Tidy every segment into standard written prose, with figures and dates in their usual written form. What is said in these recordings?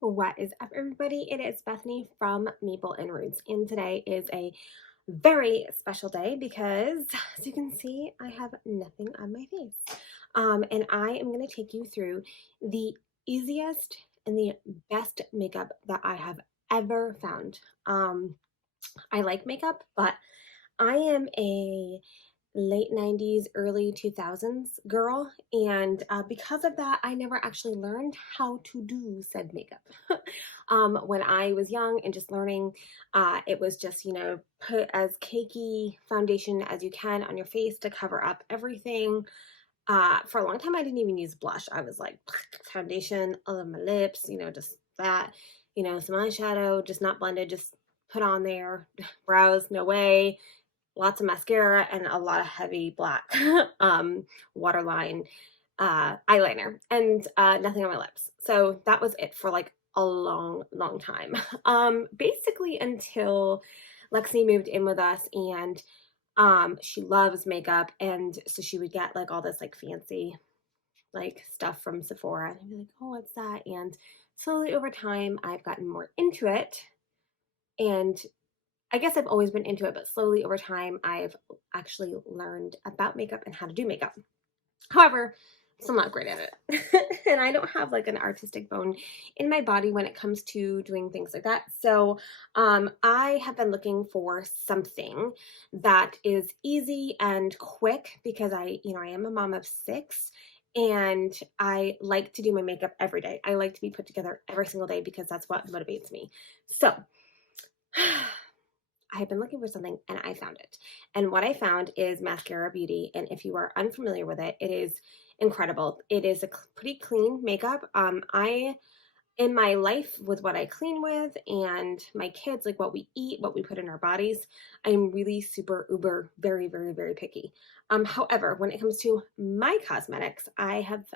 What is up, everybody? It is Bethany from Maple and Roots, and today is a very special day because, as you can see, I have nothing on my face. And I am going to take you through the easiest and the best makeup that I have ever found. I like makeup, but I am a late 90s, early 2000s girl, and because of that, I never actually learned how to do said makeup. When I was young and just learning, it was just, put as cakey foundation as you can on your face to cover up everything. For a long time, I didn't even use blush. I was like, foundation all over my lips, just that, some eyeshadow, just not blended, just put on there, brows, no way, lots of mascara, and a lot of heavy black waterline eyeliner, and nothing on my lips. So that was it for like a long, long time. Basically until Lexi moved in with us, and she loves makeup, and so she would get like all this like fancy like stuff from Sephora, and I'd be like, oh, what's that? And slowly over time, I've gotten more into it, and I guess I've always been into it, but slowly over time, I've actually learned about makeup and how to do makeup. However, I'm still not great at it. And I don't have like an artistic bone in my body when it comes to doing things like that. So I have been looking for something that is easy and quick because I am a mom of six, and I like to do my makeup every day. I like to be put together every single day because that's what motivates me. So I have been looking for something and I found it. And what I found is Maskcara Beauty. And if you are unfamiliar with it, it is incredible. It is a pretty clean makeup. In my life, with what I clean with and my kids, like what we eat, what we put in our bodies, I'm really super uber, very, very, very picky. However, when it comes to my cosmetics, I have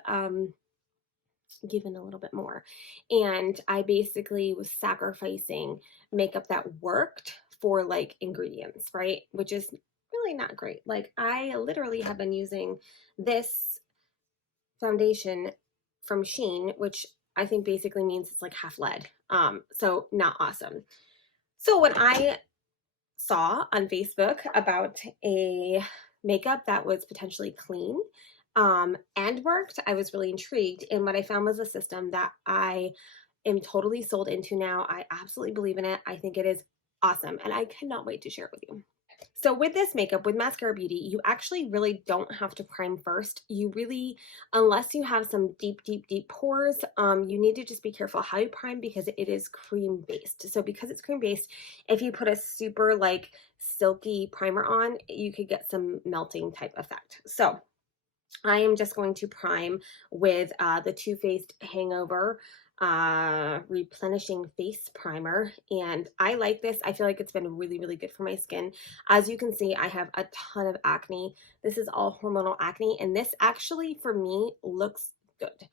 given a little bit more. And I basically was sacrificing makeup that worked for like ingredients, right? Which is really not great. Like I literally have been using this foundation from Sheen, which I think basically means it's like half lead. So not awesome. So when I saw on Facebook about a makeup that was potentially clean and worked, I was really intrigued. And what I found was a system that I am totally sold into now. I absolutely believe in it. I think it is awesome, and I cannot wait to share it with you. So with this makeup, with Maskcara Beauty, you actually really don't have to prime first. You really, unless you have some deep, deep, deep pores, you need to just be careful how you prime because it is cream based. So because it's cream based, if you put a super like silky primer on, you could get some melting type effect. So I am just going to prime with the Too Faced Hangover replenishing face primer, and I like this. I feel like it's been really, really good for my skin. As you can see, I have a ton of acne. This is all hormonal acne, and this actually for me looks good.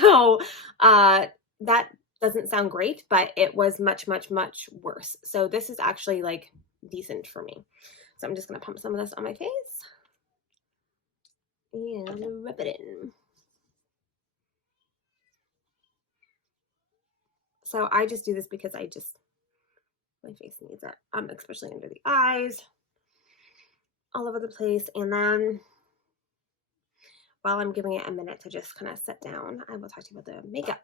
So that doesn't sound great, but it was much, much, much worse. So this is actually like decent for me. So I'm just gonna pump some of this on my face and rub it in. So I just do this because my face needs it, especially under the eyes, all over the place. And then while I'm giving it a minute to just kind of set down, I will talk to you about the makeup.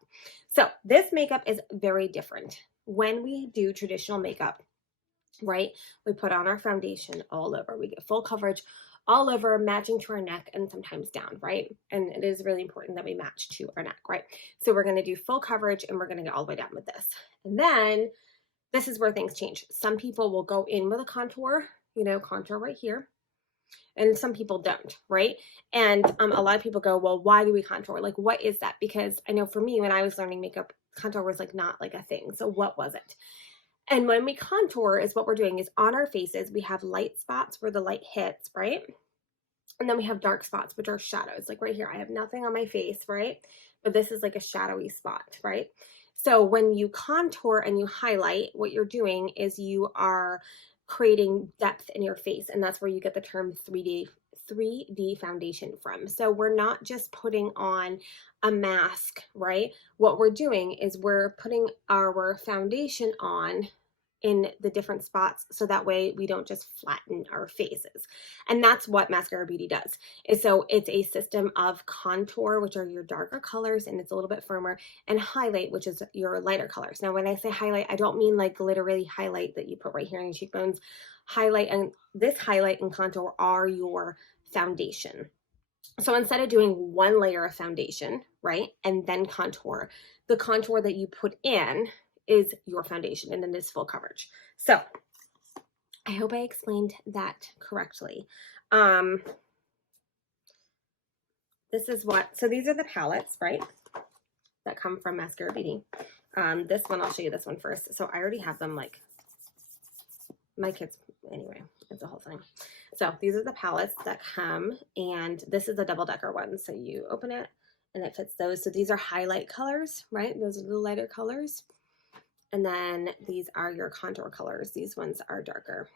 So this makeup is very different. When we do traditional makeup, right, we put on our foundation all over. We get full coverage all over, matching to our neck and sometimes down, right? And it is really important that we match to our neck, right? So we're going to do full coverage and we're going to get all the way down with this. And then this is where things change. Some people will go in with a contour, contour right here. And some people don't, right? And a lot of people go, well, why do we contour? Like, what is that? Because I know for me, when I was learning makeup, contour was like not like a thing. So what was it? And when we contour is what we're doing is on our faces, we have light spots where the light hits, right? And then we have dark spots, which are shadows. Like right here, I have nothing on my face, right? But this is like a shadowy spot, right? So when you contour and you highlight, what you're doing is you are creating depth in your face. And that's where you get the term 3D foundation from. So we're not just putting on a mask, right? What we're doing is we're putting our foundation on in the different spots so that way we don't just flatten our faces. And that's what Maskcara Beauty does. Is so it's a system of contour, which are your darker colors and it's a little bit firmer, and highlight, which is your lighter colors. Now when I say highlight, I don't mean like glittery highlight that you put right here on your cheekbones. Highlight and contour are your foundation. So instead of doing one layer of foundation, right, and then contour, the contour that you put in is your foundation and then it's full coverage. So I hope I explained that correctly. This is so these are the palettes, right, that come from Maskcara Beauty. This one, I'll show you this one first. So I already have them, like, my kids, anyway, it's a whole thing. So these are the palettes that come, and this is a double-decker one. So you open it and it fits those. So these are highlight colors, right? Those are the lighter colors. And then these are your contour colors. These ones are darker.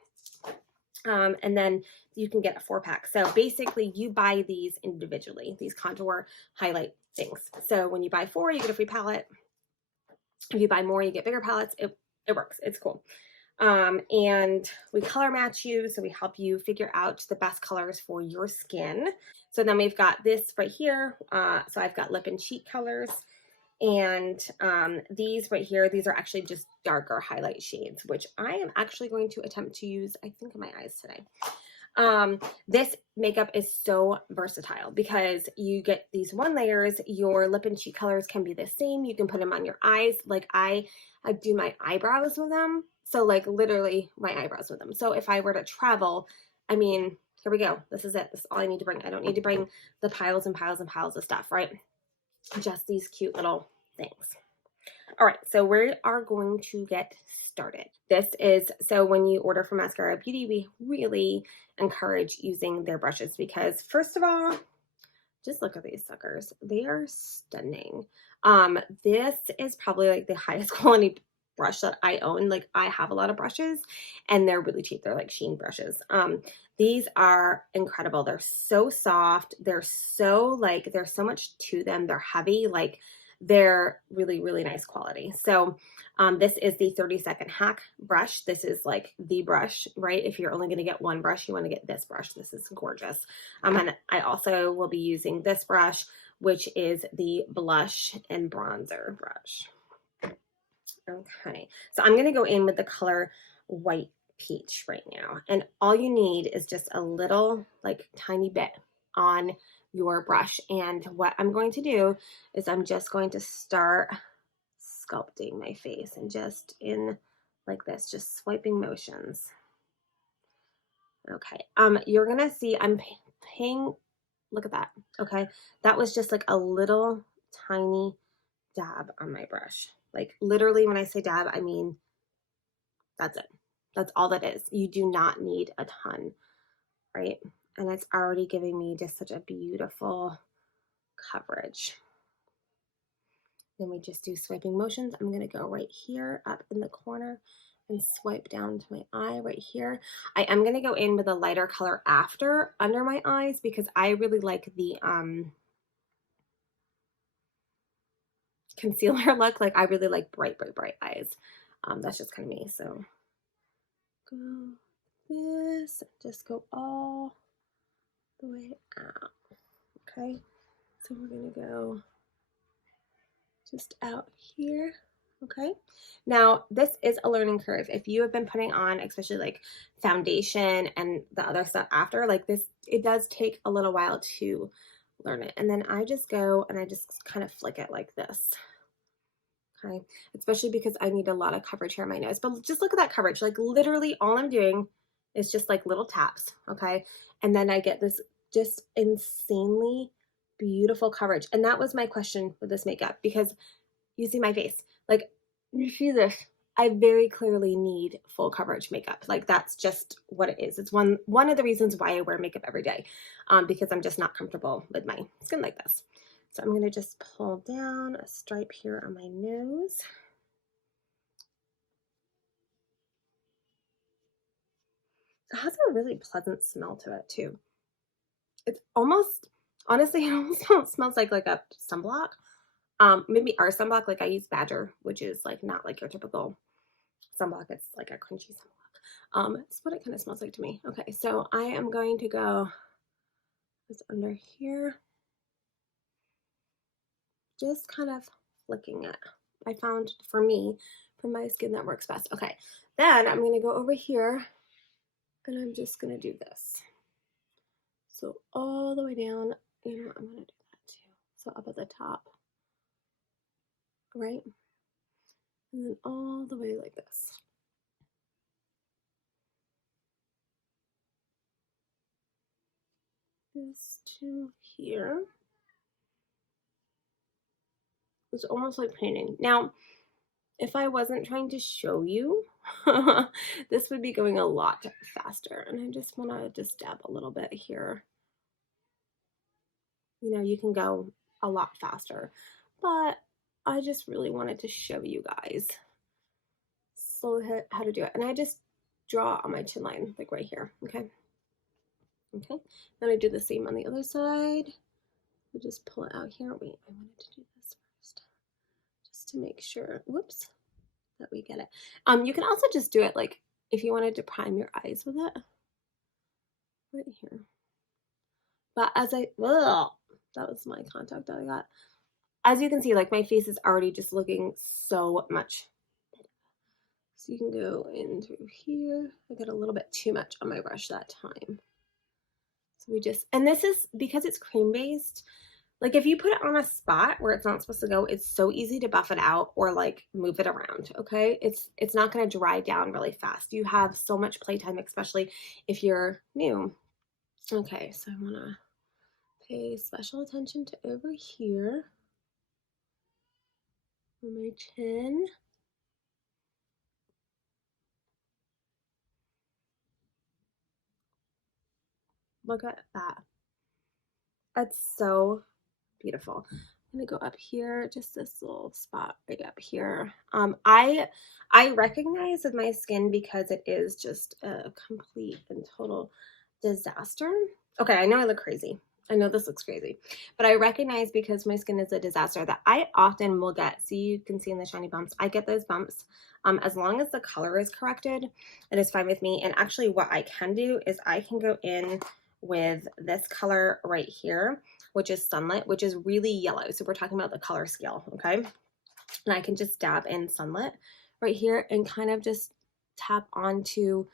And then you can get a 4-pack. So basically you buy these individually, these contour highlight things. So when you buy 4, you get a free palette. If you buy more, you get bigger palettes. It works. It's cool. And we color match you. So we help you figure out the best colors for your skin. So then we've got this right here. So I've got lip and cheek colors. And these right here, these are actually just darker highlight shades, which I am actually going to attempt to use, I think, in my eyes today. This makeup is so versatile because you get these 1 layers. Your lip and cheek colors can be the same. You can put them on your eyes. Like I do my eyebrows with them. So like literally my eyebrows with them. So if I were to travel, I mean, here we go. This is it. This is all I need to bring. I don't need to bring the piles and piles and piles of stuff, right? Just these cute little things. All right, so we are going to get started. So when you order from Maskcara Beauty, we really encourage using their brushes because first of all, just look at these suckers. They are stunning. This is probably like the highest quality brush that I own. Like I have a lot of brushes and they're really cheap. They're like Sheen brushes. These are incredible. They're so soft. There's so much to them. They're heavy. Like they're really, really nice quality. So this is the 30-second hack brush. This is like the brush, right? If you're only going to get one brush, you want to get this brush. This is gorgeous. And I also will be using this brush, which is the blush and bronzer brush. Okay, so I'm going to go in with the color White Peach right now. And all you need is just a little, like tiny bit on your brush. And what I'm going to do is I'm just going to start sculpting my face and just in like this, just swiping motions. Okay, you're going to see I'm paying, look at that. Okay, that was just like a little tiny dab on my brush. Like literally when I say dab, I mean, that's it. That's all that is. You do not need a ton, right? And it's already giving me just such a beautiful coverage. Then we just do swiping motions. I'm going to go right here up in the corner and swipe down to my eye right here. I am going to go in with a lighter color after under my eyes because I really like the concealer look. Like I really like bright, bright, bright eyes. That's just kind of me. So go this, just go all the way out. Okay, so we're gonna go just out here. Okay, now this is a learning curve. If you have been putting on, especially like foundation and the other stuff after, like this, it does take a little while to learn it. And then I just go and I just kind of flick it like this. Okay, especially because I need a lot of coverage here on my nose. But just look at that coverage. Like literally all I'm doing is just like little taps, okay? And then I get this just insanely beautiful coverage. And that was my question with this makeup because you see my face. Like you see this. I very clearly need full coverage makeup. Like that's just what it is. It's one of the reasons why I wear makeup every day because I'm just not comfortable with my skin like this. So I'm going to just pull down a stripe here on my nose. It has a really pleasant smell to it too. It's almost, honestly, it almost smells like a sunblock. Maybe our sunblock, like I use Badger, which is like not like your typical sunblock. It's like a crunchy sunblock. It's what it kind of smells like to me. Okay, so I am going to go just under here, just kind of flicking it. I found for me, for my skin, that works best. Okay, then I'm gonna go over here and I'm just gonna do this. So all the way down, you know, I'm gonna do that too. So up at the top, right? And then all the way like this. This to here. It's almost like painting. Now, if I wasn't trying to show you, this would be going a lot faster. And I just want to just dab a little bit here. You know, you can go a lot faster, but I just really wanted to show you guys slowly how to do it. And I just draw on my chin line, like right here, okay? Okay, then I do the same on the other side. We'll just pull it out here. Wait, I wanted to do this first, just to make sure, whoops, that we get it. You can also just do it like if you wanted to prime your eyes with it, right here. But as I, ugh, that was my contact that I got. As you can see, like my face is already just looking so much. So you can go in through here. I got a little bit too much on my brush that time. So we just, and this is because it's cream based. Like if you put it on a spot where it's not supposed to go, it's so easy to buff it out or like move it around, okay? It's not going to dry down really fast. You have so much playtime, especially if you're new. Okay, so I want to pay special attention to over here on my chin. Look at that. That's so beautiful. I'm gonna go up here, just this little spot right up here. I recognize with my skin because it is just a complete and total disaster. Okay, I know I look crazy. I know this looks crazy, but I recognize because my skin is a disaster that I often will get, so you can see in the shiny bumps, I get those bumps. As long as the color is corrected, it is fine with me. And actually what I can do is I can go in with this color right here, which is Sunlit, which is really yellow. So we're talking about the color scale, okay? And I can just dab in Sunlit right here and kind of just tap onto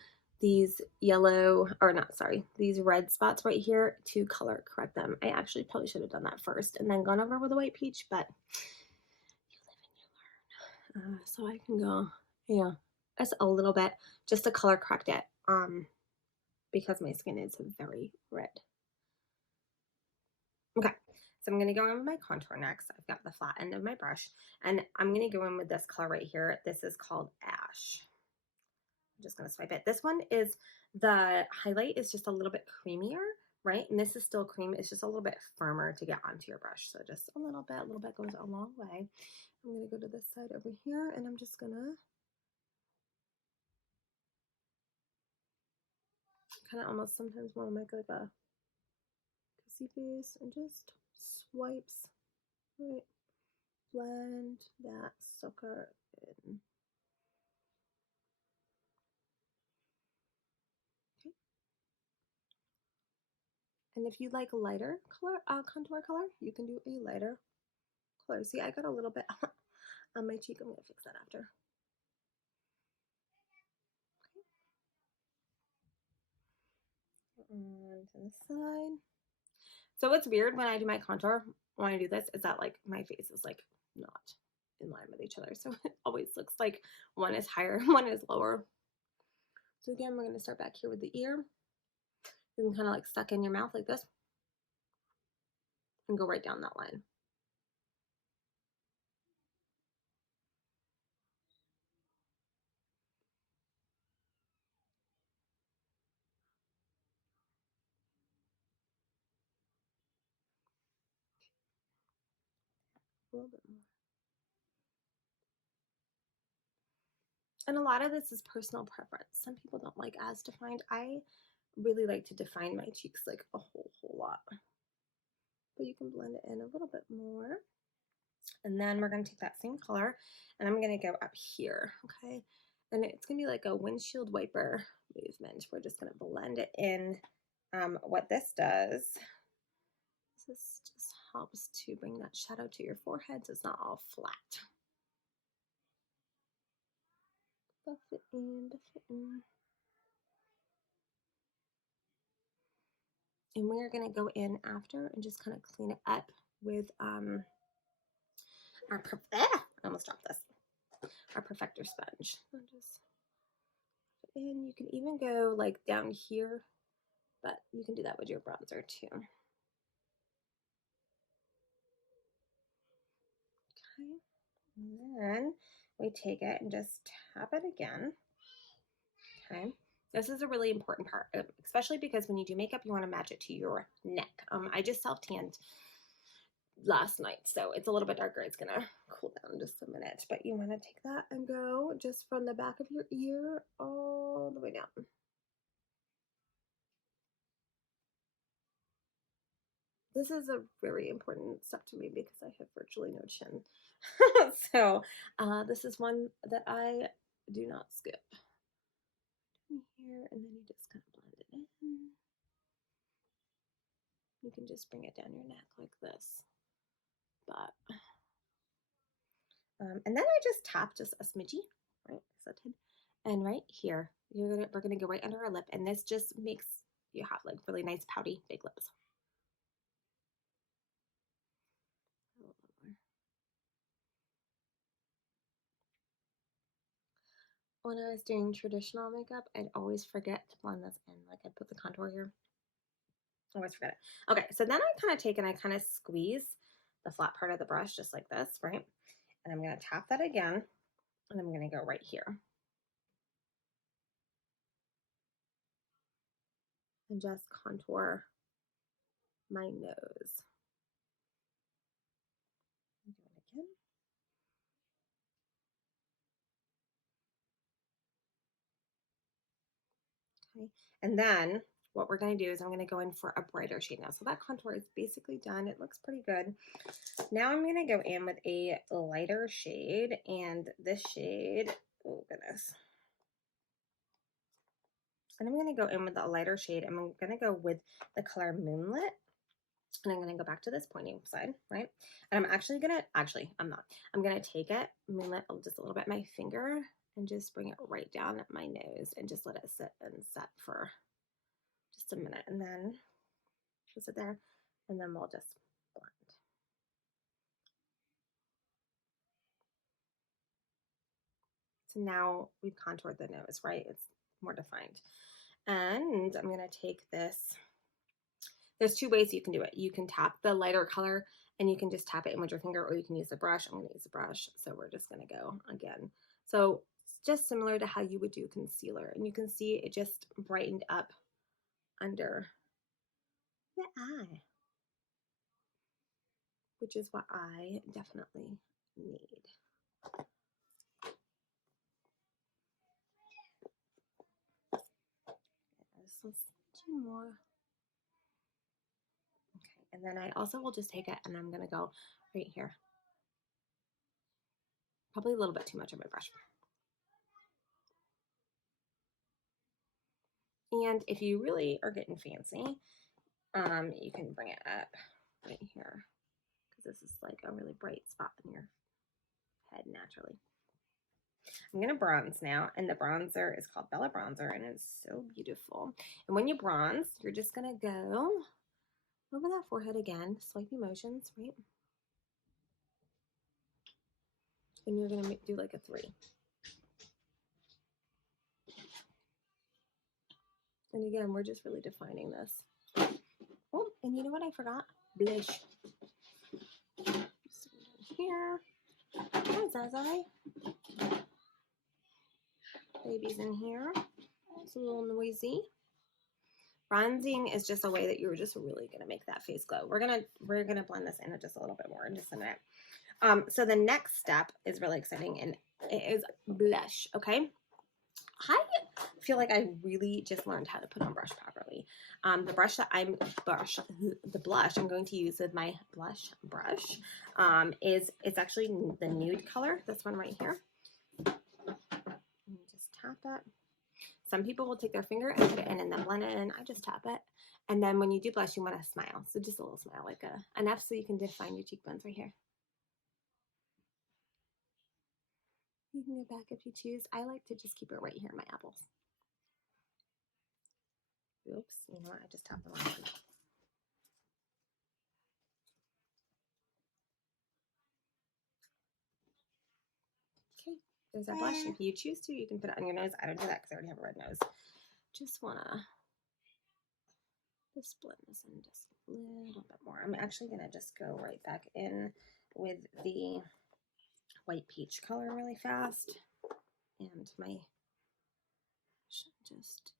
these yellow, or not, sorry, these red spots right here to color correct them. I actually probably should have done that first and then gone over with a white peach, but you live and you learn. So I can go, yeah, just a little bit, just to color correct it, because my skin is very red. Okay, so I'm going to go in with my contour next. I've got the flat end of my brush, and I'm going to go in with this color right here. This is called Ash. I'm just going to swipe it. This one is, the highlight is just a little bit creamier, right? And this is still cream. It's just a little bit firmer to get onto your brush. So just a little bit goes a long way. I'm going to go to this side over here, and I'm just going to kind of almost sometimes want to make like a kissy face and just swipes, right? Blend that sucker in. Okay. And if you like lighter color, contour color, you can do a lighter color. See, I got a little bit on my cheek. I'm gonna fix that after. Okay. And to the side. So what's weird when I do my contour, when I do this, is that like my face is like not in line with each other. So it always looks like one is higher, one is lower. So again, we're gonna start back here with the ear. You can kind of like suck in your mouth like this and go right down that line. A little bit more. And a lot of this is personal preference. Some people don't like as defined. I really like to define my cheeks like a whole lot. But you can blend it in a little bit more. And then we're going to take that same color and I'm going to go up here, okay? And it's going to be like a windshield wiper movement. We're just going to blend it in. What this does, this just helps to bring that shadow to your forehead so it's not all flat. Buff it in, buff it in. And we're going to go in after and just kind of clean it up with our, I almost dropped this, our Perfector Sponge. And just put it in. You can even go like down here, but you can do that with your bronzer too. Okay, and then we take it and just tap it again. Okay, this is a really important part, especially because when you do makeup, you want to match it to your neck. I just self-tanned last night, so it's a little bit darker. It's gonna cool down in just a minute, but you want to take that and go just from the back of your ear all the way down. This is a very important step to me because I have virtually no chin. So this is one that I do not skip. Here, and then you just kind of blend it in. You can just bring it down your neck like this. But and then I just tap just a smidgy, right? And right here, we're gonna go right under our lip, and this just makes you have like really nice pouty big lips. When I was doing traditional makeup, I'd always forget to blend this in. Like I'd put the contour here. I always forget it. Okay, so then I kind of take and I kind of squeeze the flat part of the brush just like this, right? And I'm gonna tap that again, and I'm gonna go right here. And just contour my nose. Do it again. Okay, and then what we're going to do is I'm going to go in for a brighter shade now. So that contour is basically done. It looks pretty good. Now I'm going to go in with a lighter shade, and this shade, oh goodness. And I'm going to go in with a lighter shade. I'm going to go with the color Moonlit. And I'm going to go back to this pointing side, right? And I'm actually going to, I'm not. I'm going to take it, Moonlit just a little bit, my finger, and just bring it right down at my nose and just let it sit and set for just a minute. And then just sit there, and then we'll just blend. So now we've contoured the nose, right? It's more defined. And I'm going to take this. There's two ways you can do it. You can tap the lighter color and you can just tap it in with your finger, or you can use the brush. I'm going to use the brush. So we're just going to go again. So it's just similar to how you would do concealer. And you can see it just brightened up under the eye, which is what I definitely need. Let's do more. Okay, and then I also will just take it and I'm going to go right here. Probably a little bit too much on my brush. And if you really are getting fancy, you can bring it up right here, because this is like a really bright spot in your head naturally. I'm going to bronze now, and the bronzer is called Bella Bronzer, and it's so beautiful. And when you bronze, you're just going to go over that forehead again, swipey motions, right? And you're going to do like a 3. And again, we're just really defining this. Oh, and you know what I forgot? Blush. Here. Hi, Zazai. Baby's in here. It's a little noisy. Bronzing is just a way that you're just really gonna make that face glow. We're gonna blend this in just a little bit more in just a minute. So the next step is really exciting, and it is blush. Okay, I feel like I really just learned how to put on brush properly. The blush I'm going to use with my blush brush it's actually the nude color. This one right here. And just tap it. Some people will take their finger and put it in and then blend it in. I just tap it. And then when you do blush, you want to smile. So just a little smile, like enough so you can define your cheekbones right here. You can go back if you choose. I like to just keep it right here in my apples. Oops, you know what? I just tapped the wrong one. Okay, there's our blush. If you choose to, you can put it on your nose. I don't do that because I already have a red nose. Just want to just blend this in just a little bit more. I'm actually going to just go right back in with the white peach color really fast. And my just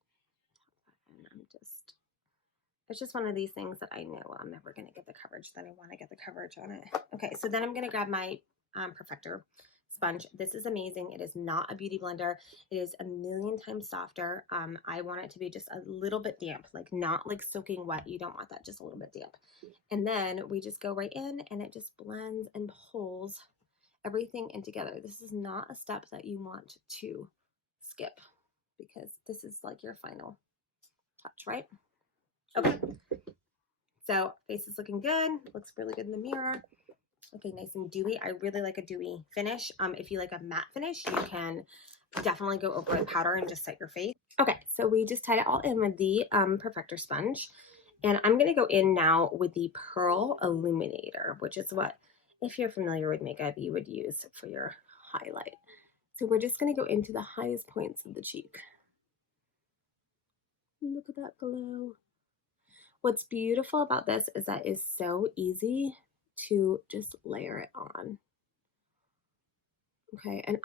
it's just one of these things that I know I'm never going to get the coverage that I want to get the coverage on it. Okay, so then I'm going to grab my Perfector Sponge. This is amazing. It is not a beauty blender. It is a million times softer. I want it to be just a little bit damp, like not like soaking wet. You don't want that, just a little bit damp. And then we just go right in and it just blends and pulls everything in together. This is not a step that you want to skip because this is like your final touch, right? Okay, so face is looking good. Looks really good in the mirror. Looking nice and dewy. I really like a dewy finish. If you like a matte finish, you can definitely go over with powder and just set your face. Okay, so we just tied it all in with the Perfector Sponge. And I'm going to go in now with the Pearl Illuminator, which is what, if you're familiar with makeup, you would use for your highlight. So we're just going to go into the highest points of the cheek. Look at that glow. What's beautiful about this is that it's so easy to just layer it on. Okay, and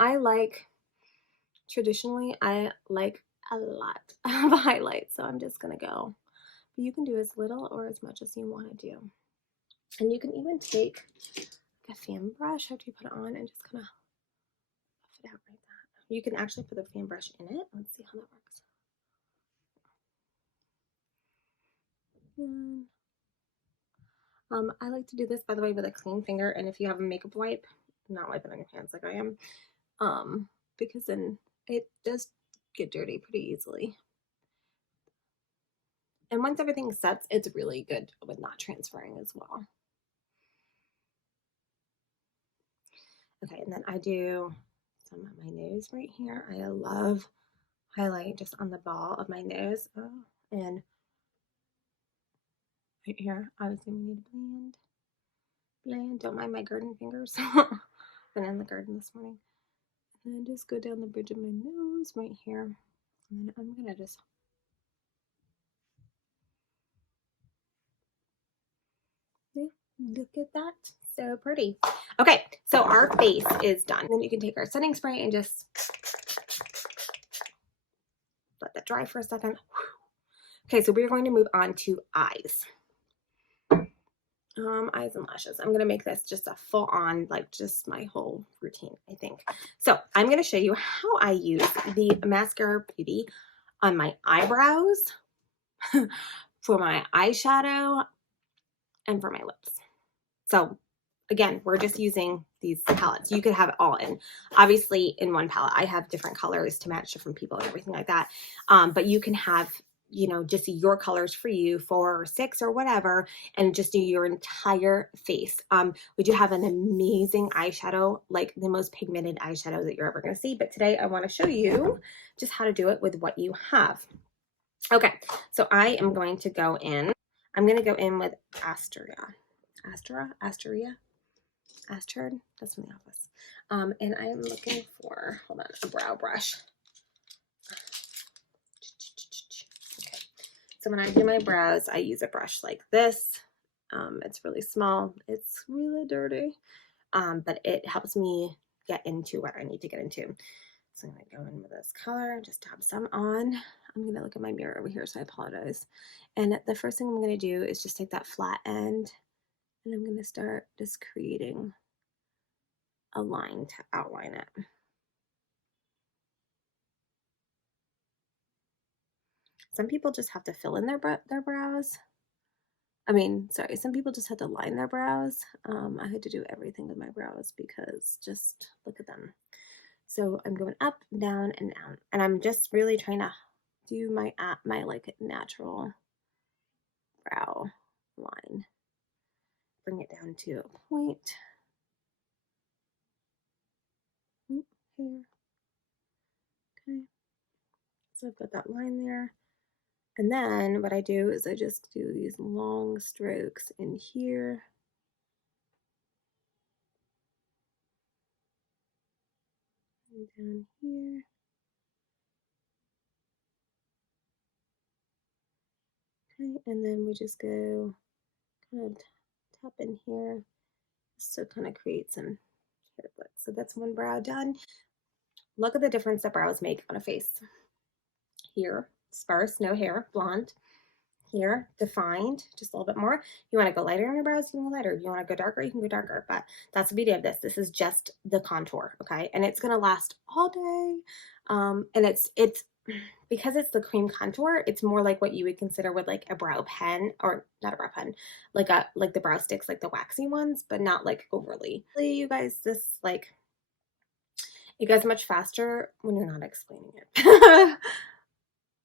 traditionally, I like a lot of highlight, so I'm just gonna go. But you can do as little or as much as you want to do. And you can even take a fan brush after you put it on and just kind of buff it out like that. You can actually put the fan brush in it. Let's see how that works. And I like to do this, by the way, with a clean finger. And if you have a makeup wipe, not wipe it on your hands like I am, because then it does get dirty pretty easily. And once everything sets, it's really good with not transferring as well. Okay, and then I do some on my nose right here. I love highlight just on the ball of my nose. Oh, and right here, obviously we need to blend. Blend, don't mind my garden fingers. Been in the garden this morning. And then just go down the bridge of my nose right here. And then I'm gonna just look at that. So pretty. Okay, so our face is done. Then you can take our setting spray and just let that dry for a second. Okay, so we're going to move on to eyes. Eyes and lashes. I'm going to make this just a full on, like just my whole routine, I think. So I'm going to show you how I use the Maskcara Beauty on my eyebrows, for my eyeshadow, and for my lips. So again, we're just using these palettes. You could have it all in, obviously in one palette. I have different colors to match different people and everything like that. But you can have, you know, just your colors for you, 4 or 6 or whatever, and just do your entire face. We do have an amazing eyeshadow, like the most pigmented eyeshadow that you're ever going to see. But today I want to show you just how to do it with what you have. Okay, so I am going to go in. I'm going to go in with Asteria. That's from the office. And I am looking for, hold on, a brow brush. Okay, so when I do my brows, I use a brush like this. It's really small. It's really dirty, but it helps me get into what I need to get into. So I'm going to go in with this color, just dab some on. I'm going to look at my mirror over here, so I apologize. And the first thing I'm going to do is just take that flat end, and I'm going to start just creating a line to outline it. some people just have to fill in their brows. I mean, sorry, some people just have to line their brows. I had to do everything with my brows because just look at them. So I'm going up, down, and down, and I'm just really trying to do my like natural brow line. Bring it down to a point. Here. Okay. So I've got that line there. And then what I do is I just do these long strokes in here. And down here. Okay, and then we just go kind of tap in here just to kind of create some hair look. So that's one brow done. Look at the difference that brows make on a face. Here, sparse, no hair, blonde. Here, defined, just a little bit more. You want to go lighter on your brows, you can go lighter. You want to go darker, you can go darker. But that's the beauty of this. This is just the contour, okay? And it's gonna last all day. And it's because it's the cream contour, it's more like what you would consider with like a brow pen, or not a brow pen, like the brow sticks, like the waxy ones, but not like overly. You guys, this like it goes much faster when you're not explaining it.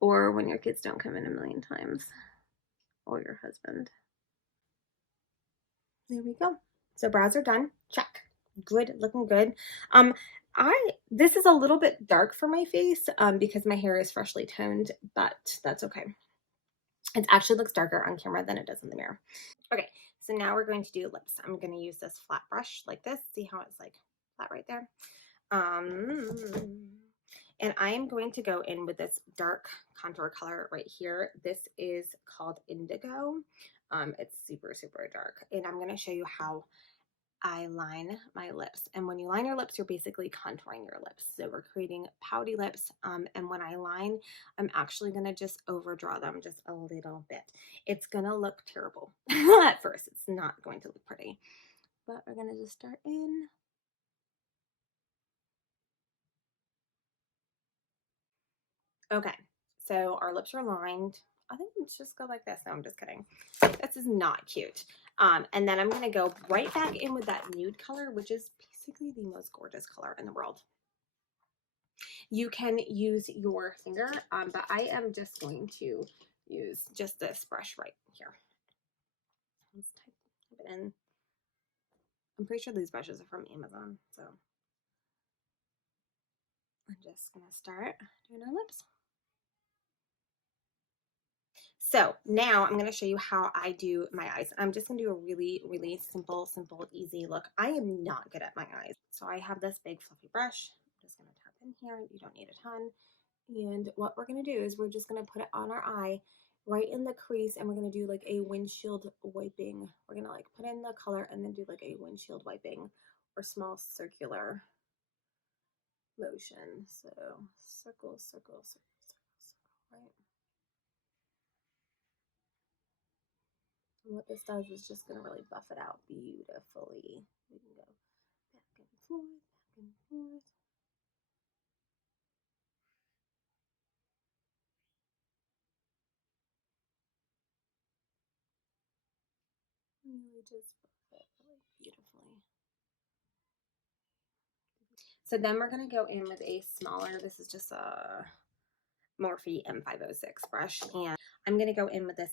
Or when your kids don't come in a million times. Or your husband. There we go. So brows are done. Check. Good, looking good. This is a little bit dark for my face because my hair is freshly toned, but that's okay. It actually looks darker on camera than it does in the mirror. Okay, so now we're going to do lips. I'm going to use this flat brush like this. See how it's like flat right there? And I am going to go in with this dark contour color right here. This is called Indigo. It's super, super dark. And I'm going to show you how I line my lips. And when you line your lips, you're basically contouring your lips. So we're creating pouty lips. And when I line, I'm actually going to just overdraw them just a little bit. It's going to look terrible at first. It's not going to look pretty. But we're going to just start in. Okay, so our lips are lined. I think let's just go like this. No, I'm just kidding. This is not cute. And then I'm going to go right back in with that nude color, which is basically the most gorgeous color in the world. You can use your finger, but I am just going to use just this brush right here. Let's type it in. I'm pretty sure these brushes are from Amazon, so I'm just going to start doing our lips. So now I'm going to show you how I do my eyes. I'm just going to do a really, really simple, easy look. I am not good at my eyes. So I have this big fluffy brush. I'm just going to tap in here. You don't need a ton. And what we're going to do is we're just going to put it on our eye right in the crease, and we're going to do like a windshield wiping. We're going to like put in the color and then do like a windshield wiping or small circular motion. So circle, circle, circle, circle, circle, right? And what this does is just going to really buff it out beautifully. We can go back and forth, back and forth. Really just buff it really beautifully. So then we're going to go in with a smaller, this is just a Morphe M506 brush, and I'm going to go in with this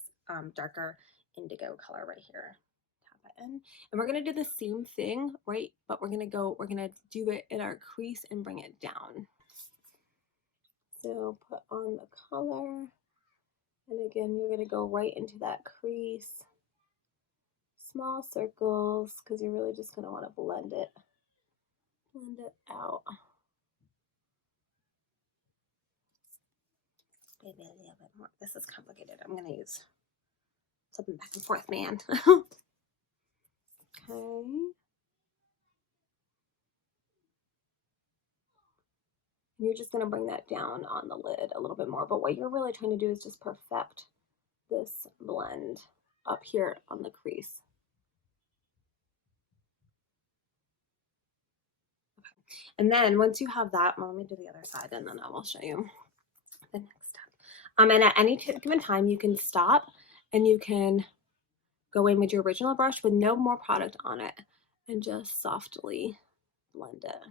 darker indigo color right here. Tap it in, and we're going to do the same thing, right? But we're going to do it in our crease and bring it down. So put on the color, and again, you're going to go right into that crease. Small circles, because you're really just going to want to blend it out. Maybe a little bit more. This is complicated. I'm going to use something back and forth, man. Okay. You're just going to bring that down on the lid a little bit more. But what you're really trying to do is just perfect this blend up here on the crease. Okay. And then once you have that, well, let me do the other side and then I will show you the next step. And at any given time, you can stop and you can go in with your original brush with no more product on it and just softly blend it.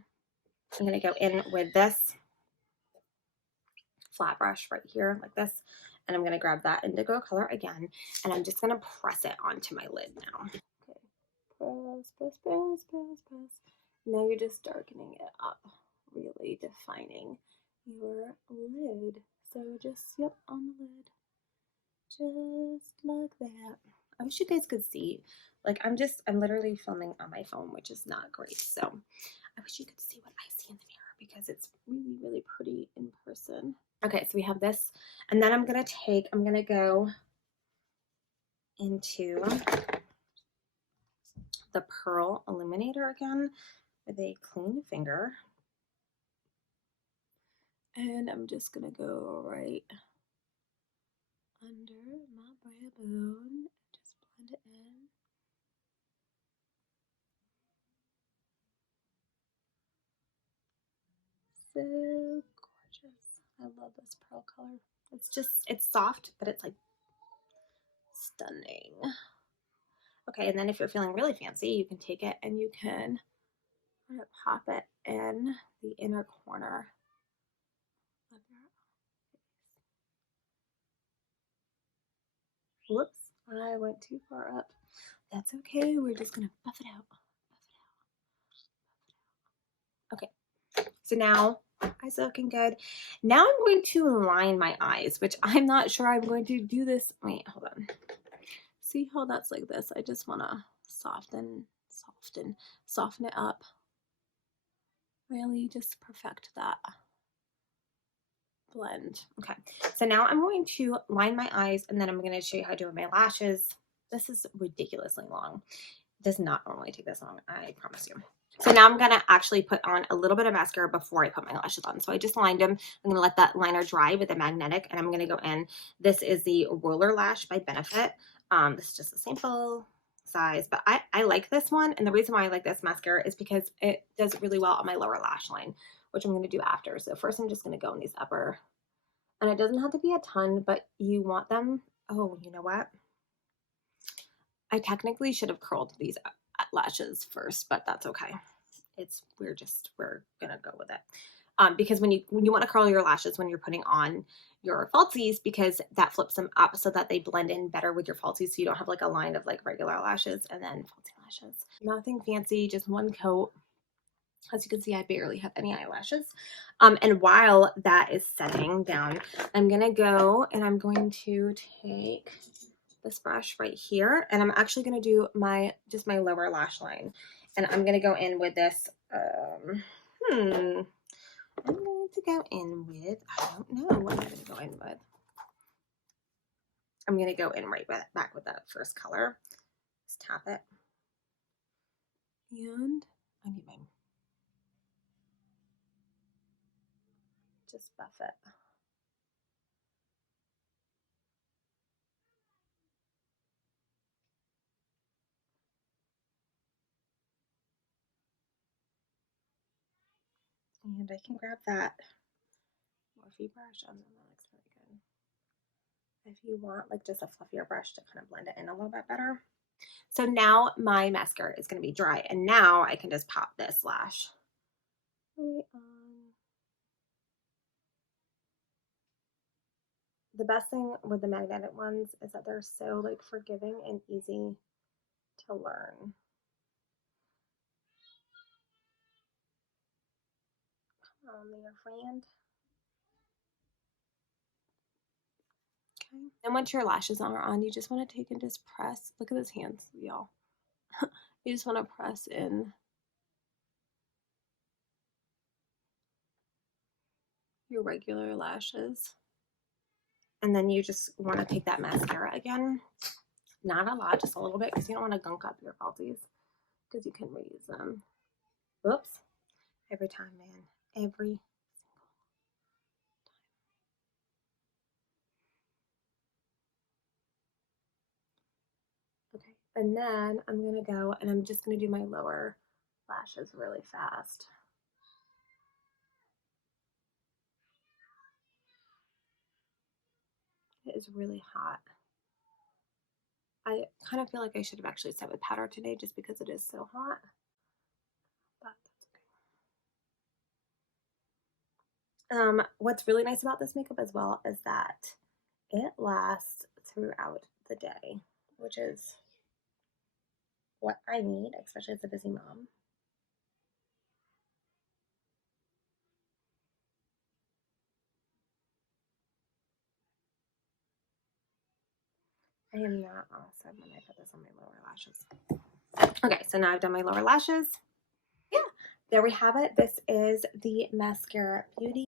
I'm going to go in with this flat brush right here like this, and I'm going to grab that indigo color again, and I'm just going to press it onto my lid now. Okay, press, press, press, press, press. Now you're just darkening it up, really defining your lid. So just, yep, on the lid, just like that. I wish you guys could see, like I'm literally filming on my phone, which is not great. So I wish you could see what I see in the mirror because it's really, really pretty in person. Okay, so we have this, and then I'm gonna go into the Pearl Illuminator again with a clean finger. And I'm just gonna go right under my brow bone, just blend it in. So gorgeous. I love this pearl color. It's soft, but it's like stunning. Okay, and then if you're feeling really fancy, you can take it and you can pop it in the inner corner of your face. Whoops, I went too far up. That's okay, we're just gonna buff it out. Okay, so now eyes are looking good. Now I'm going to line my eyes, which I'm not sure I'm going to do this. Wait, hold on. See how that's like this? I just want to soften it up. Really just perfect that blend. Okay, so now I'm going to line my eyes, and then I'm going to show you how to do my lashes. This is ridiculously long. It does not normally take this long, I promise you. So now I'm going to actually put on a little bit of mascara before I put my lashes on. So I just lined them. I'm going to let that liner dry with a magnetic, and I'm going to go in. This is the Roller Lash by Benefit. This is just a sample size, but I like this one. And the reason why I like this mascara is because it does really well on my lower lash line, which I'm going to do after. So first I'm just going to go in these upper, and it doesn't have to be a ton, but you want them. Oh, you know what? I technically should have curled these lashes first, but that's okay. We're gonna go with it. Because when you want to curl your lashes when you're putting on your falsies, because that flips them up so that they blend in better with your falsies, so you don't have like a line of like regular lashes and then falsie lashes. Nothing fancy, just one coat. As you can see, I barely have any eyelashes. And while that is setting down, I'm gonna go and I'm going to take this brush right here, and I'm actually going to do just my lower lash line, and I'm going to go in with this I'm going to go in with, I don't know what I'm going to go in with. I'm going to go in right back with that first color. Just tap it, and I need my, just buff it. And I can grab that Morphe brush. That looks really good. If you want like just a fluffier brush to kind of blend it in a little bit better. So now my mascara is going to be dry, and now I can just pop this lash right on. The best thing with the magnetic ones is that they're so like forgiving and easy to learn. Come on, there, friend. Okay. And once your lashes are on, you just want to take and just press. Look at those hands, y'all. You just want to press in your regular lashes. And then you just want to take that mascara again. Not a lot, just a little bit, because you don't want to gunk up your falsies, because you can reuse them. Whoops. Every time, man. Every Okay, and then I'm gonna go and I'm just gonna do my lower lashes really fast. It is really hot. I kind of feel like I should have actually set with powder today just because it is so hot. But that's okay. What's really nice about this makeup as well is that it lasts throughout the day, which is what I need, especially as a busy mom. I am not awesome when I put this on my lower lashes. Okay, so now I've done my lower lashes. Yeah, there we have it. This is the Maskcara Beauty